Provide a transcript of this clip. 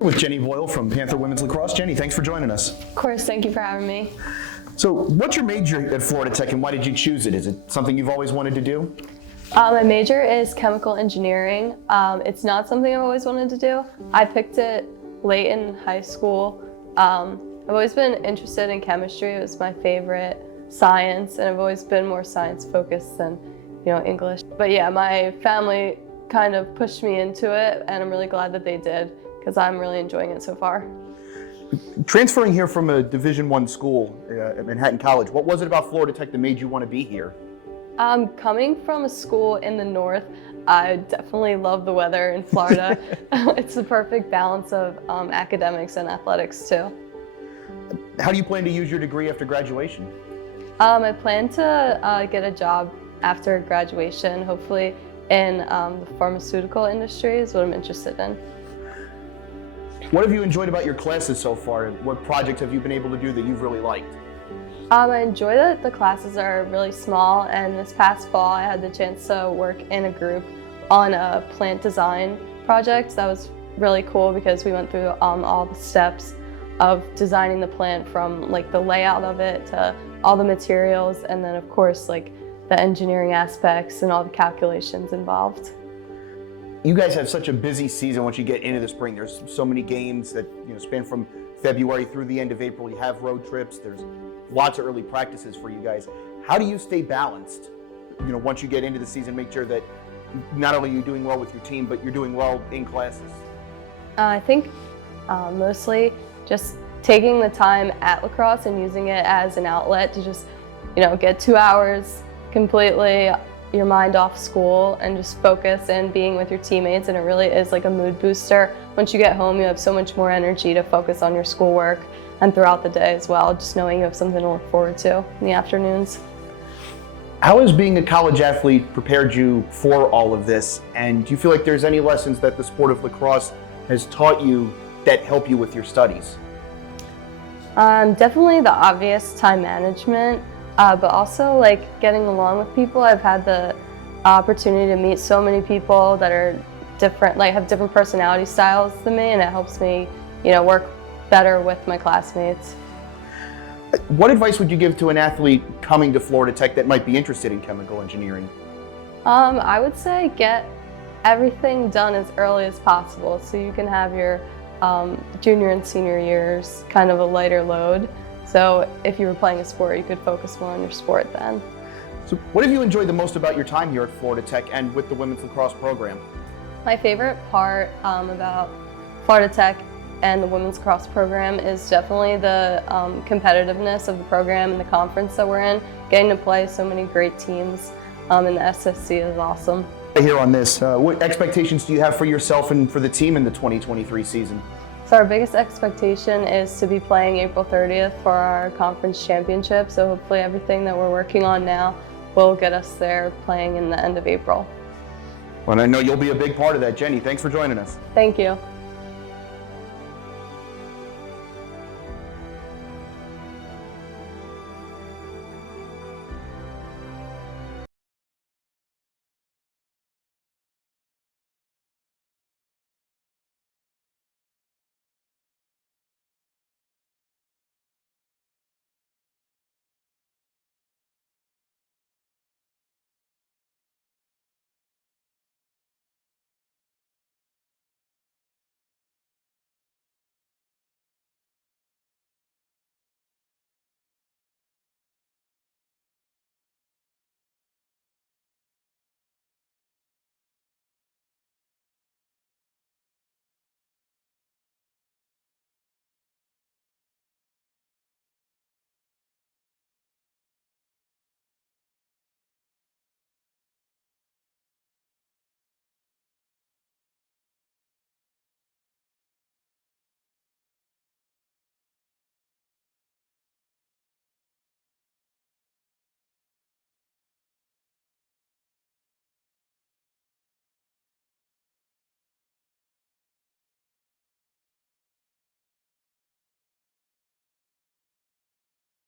With Jennie Boyle from Panther Women's Lacrosse. Jennie, thanks for joining us. Of course, thank you for having me. So, what's your major at Florida Tech and why did you choose it? Is it something you've always wanted to do? My major is chemical engineering. It's not something I've always wanted to do. I picked it late in high school. I've always been interested in chemistry. It was my favorite science, and I've always been more science focused than, English. But yeah, my family kind of pushed me into it, and I'm really glad that they did because I'm really enjoying it so far. Transferring here from a Division I school at Manhattan College, what was it about Florida Tech that made you want to be here? Coming from a school in the north, I definitely love the weather in Florida. It's the perfect balance of academics and athletics too. How do you plan to use your degree after graduation? I plan to get a job after graduation, hopefully in the pharmaceutical industry is what I'm interested in. What have you enjoyed about your classes so far? What projects have you been able to do that you've really liked? I enjoy that the classes are really small, and this past fall I had the chance to work in a group on a plant design project. That was really cool because we went through all the steps of designing the plant, from like the layout of it to all the materials, and then of course like the engineering aspects and all the calculations involved. You guys have such a busy season once you get into the spring. There's so many games that span from February through the end of April. You have road trips. There's lots of early practices for you guys. How do you stay balanced? Once you get into the season, make sure that not only are you doing well with your team, but you're doing well in classes. I think mostly just taking the time at lacrosse and using it as an outlet to just, get 2 hours completely your mind off school and just focus and being with your teammates, and it really is like a mood booster. Once you get home, you have so much more energy to focus on your schoolwork and throughout the day as well, just knowing you have something to look forward to in the afternoons. How has being a college athlete prepared you for all of this? And do you feel like there's any lessons that the sport of lacrosse has taught you that help you with your studies? Definitely the obvious time management. But also like getting along with people. I've had the opportunity to meet so many people that are different, like have different personality styles than me, and it helps me, work better with my classmates. What advice would you give to an athlete coming to Florida Tech that might be interested in chemical engineering? I would say get everything done as early as possible so you can have your junior and senior years kind of a lighter load. So if you were playing a sport, you could focus more on your sport then. So what have you enjoyed the most about your time here at Florida Tech and with the women's lacrosse program? My favorite part about Florida Tech and the women's lacrosse program is definitely the competitiveness of the program and the conference that we're in. Getting to play so many great teams in the SSC is awesome. Here on this, what expectations do you have for yourself and for the team in the 2023 season? So our biggest expectation is to be playing April 30th for our conference championship. So hopefully everything that we're working on now will get us there playing in the end of April. Well, I know you'll be a big part of that. Jennie, thanks for joining us. Thank you.